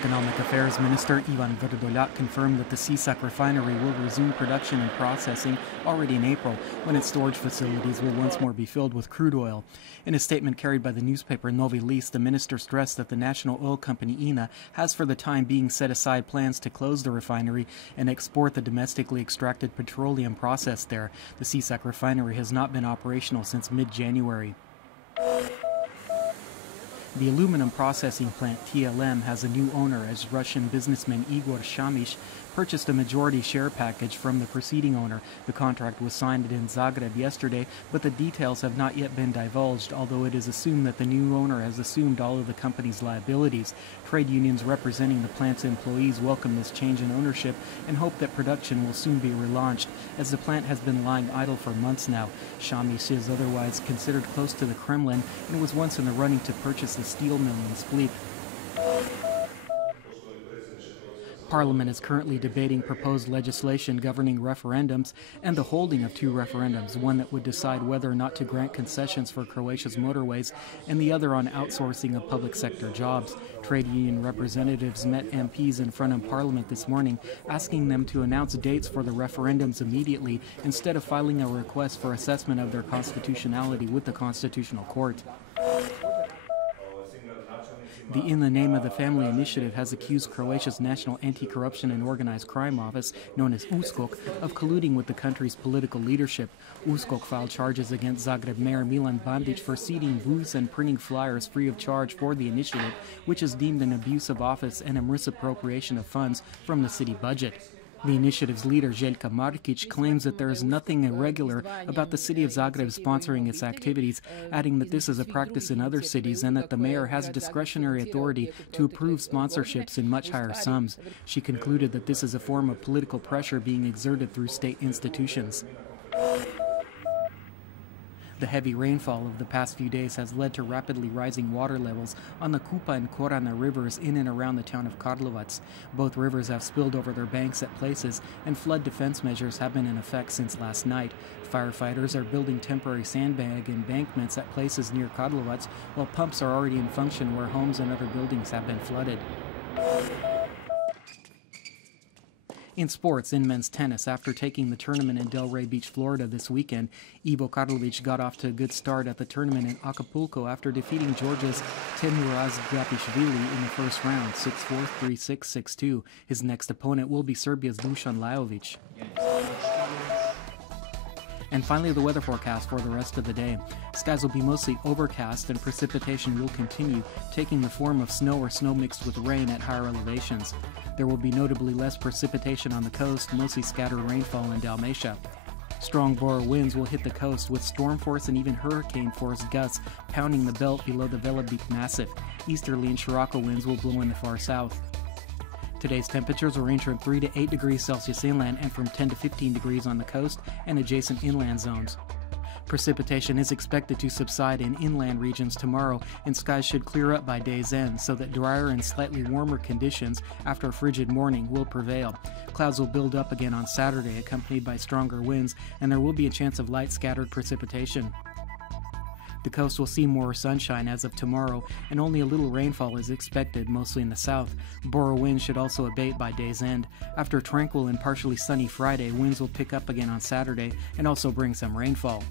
Economic Affairs Minister Ivan Vrdoljak confirmed that the CSEC refinery will resume production and processing already in April, when its storage facilities will once more be filled with crude oil. In a statement carried by the newspaper Novi List, the minister stressed that the national oil company INA has for the time being set aside plans to close the refinery and export the domestically extracted petroleum processed there. The CSEC refinery has not been operational since mid-January. The aluminum processing plant TLM has a new owner as Russian businessman Igor Shamish purchased a majority share package from the preceding owner. The contract was signed in Zagreb yesterday, but the details have not yet been divulged, although it is assumed that the new owner has assumed all of the company's liabilities. Trade unions representing the plant's employees welcome this change in ownership and hope that production will soon be relaunched, as the plant has been lying idle for months now. Shamish is otherwise considered close to the Kremlin and was once in the running to purchase the steel mill in Split. Parliament is currently debating proposed legislation governing referendums and the holding of two referendums, one that would decide whether or not to grant concessions for Croatia's motorways and the other on outsourcing of public sector jobs. Trade union representatives met MPs in front of Parliament this morning, asking them to announce dates for the referendums immediately instead of filing a request for assessment of their constitutionality with the Constitutional Court. The In the Name of the Family initiative has accused Croatia's National Anti-Corruption and Organized Crime Office, known as USKOK, of colluding with the country's political leadership. USKOK filed charges against Zagreb Mayor Milan Bandic for seating booths and printing flyers free of charge for the initiative, which is deemed an abuse of office and a misappropriation of funds from the city budget. The initiative's leader, Željka Markic, claims that there is nothing irregular about the city of Zagreb sponsoring its activities, adding that this is a practice in other cities and that the mayor has discretionary authority to approve sponsorships in much higher sums. She concluded that this is a form of political pressure being exerted through state institutions. The heavy rainfall of the past few days has led to rapidly rising water levels on the Kupa and Korana rivers in and around the town of Karlovac. Both rivers have spilled over their banks at places, and flood defense measures have been in effect since last night. Firefighters are building temporary sandbag embankments at places near Karlovac, while pumps are already in function where homes and other buildings have been flooded. In sports, in men's tennis, after taking the tournament in Delray Beach, Florida this weekend, Ivo Karlovic got off to a good start at the tournament in Acapulco after defeating Georgia's Temuraz Gapishvili in the first round, 6-4, 3-6, 6-2. His next opponent will be Serbia's Dusan Lajovic. And finally, the weather forecast for the rest of the day. Skies will be mostly overcast and precipitation will continue, taking the form of snow or snow mixed with rain at higher elevations. There will be notably less precipitation on the coast, mostly scattered rainfall in Dalmatia. Strong bore winds will hit the coast with storm force and even hurricane force gusts pounding the belt below the Velebit Massif. Easterly and Scirocco winds will blow in the far south. Today's temperatures will range from 3 to 8 degrees Celsius inland and from 10 to 15 degrees on the coast and adjacent inland zones. Precipitation is expected to subside in inland regions tomorrow, and skies should clear up by day's end so that drier and slightly warmer conditions after a frigid morning will prevail. Clouds will build up again on Saturday, accompanied by stronger winds, and there will be a chance of light scattered precipitation. The coast will see more sunshine as of tomorrow, and only a little rainfall is expected, mostly in the south. Bora winds should also abate by day's end. After a tranquil and partially sunny Friday, winds will pick up again on Saturday and also bring some rainfall.